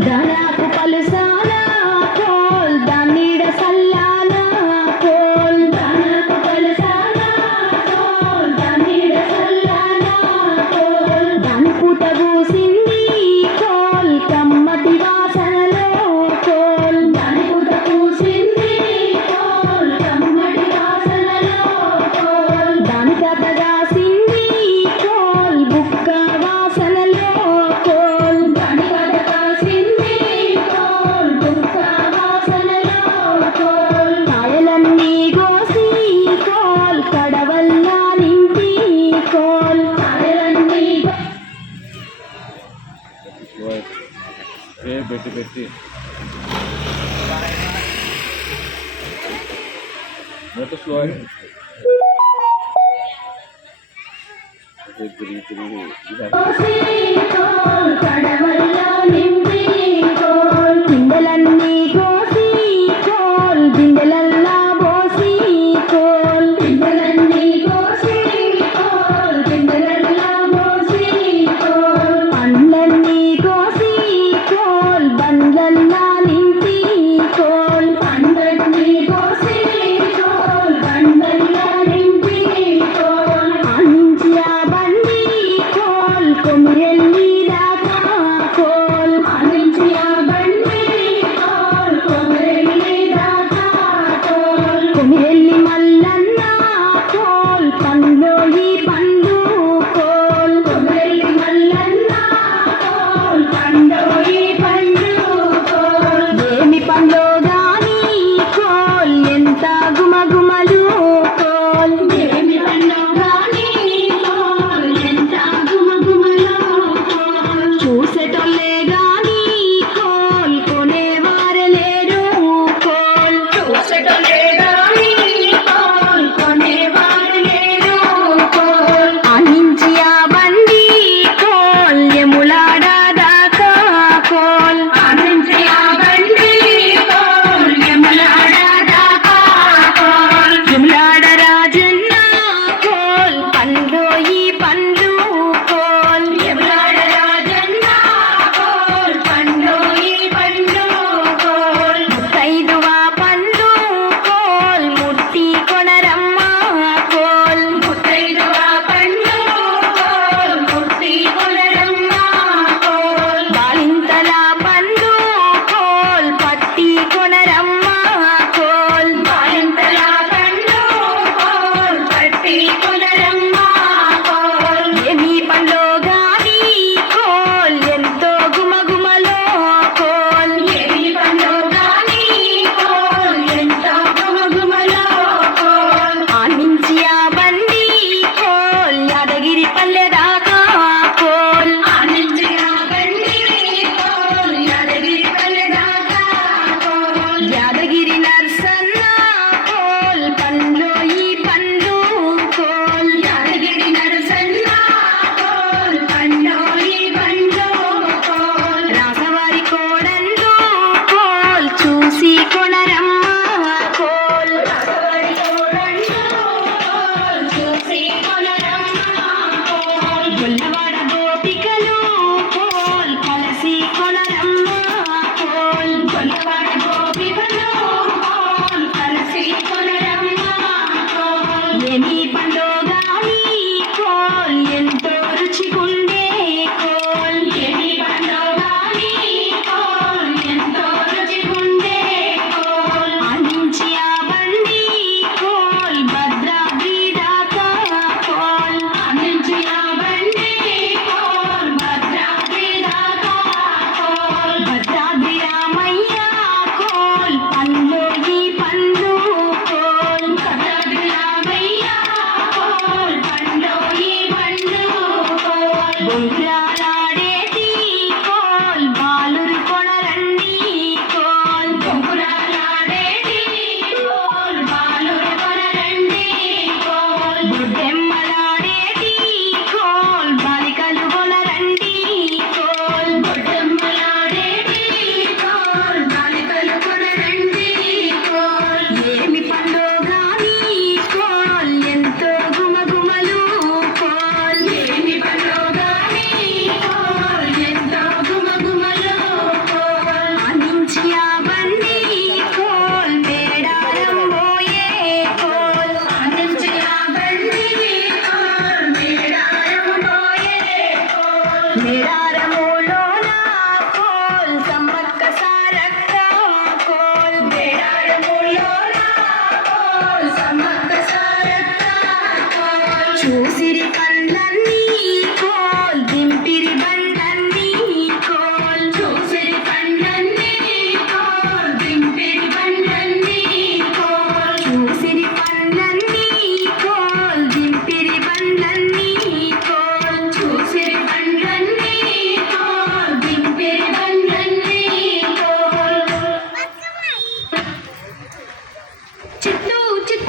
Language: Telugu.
ధనాకు పలుసానా కోల్ దానిడ సల్లానా కోల్ ధనాకు పలుసానా కోల్ దానిడ సల్లానా కోల్ దాని పూత పూసింది కోల్ కమ్మటి వాసనలో కోల్ దాని పూత పూసింది కోల్ కమ్మటి వాసనలో కోల్ దాని కథ కాసింది కోల్ బుక్క వాసనలో కోల్ దాని కథ కాసింది కోల్ బుక్క వాసనలో కోల్ కాయలన్నీ కోసి కోల్ కడవల్లా నింపి కోల్ కాయలన్నీ పెట్టి పెట్టి మొత్తం స్లో కడవల్లా నింపి కోల్ గిండెలన్నీ కోసి కోల్ గిండెలల్లా పోసి కోల్ గిండెలన్నీ కోసి కోల్ గిండెలల్లా పోసి కోల్ పండ్లన్నీ కోసి కోల్ బండ్లల్లా నింపి కోల్ పండ్లన్నీ కోసి కోల్ బండ్లల్లా నింపి కోల్ ఆనించి ఆ బండి కోల్ కొమ్మిరెల్లి దాకా కోల్ మేడారం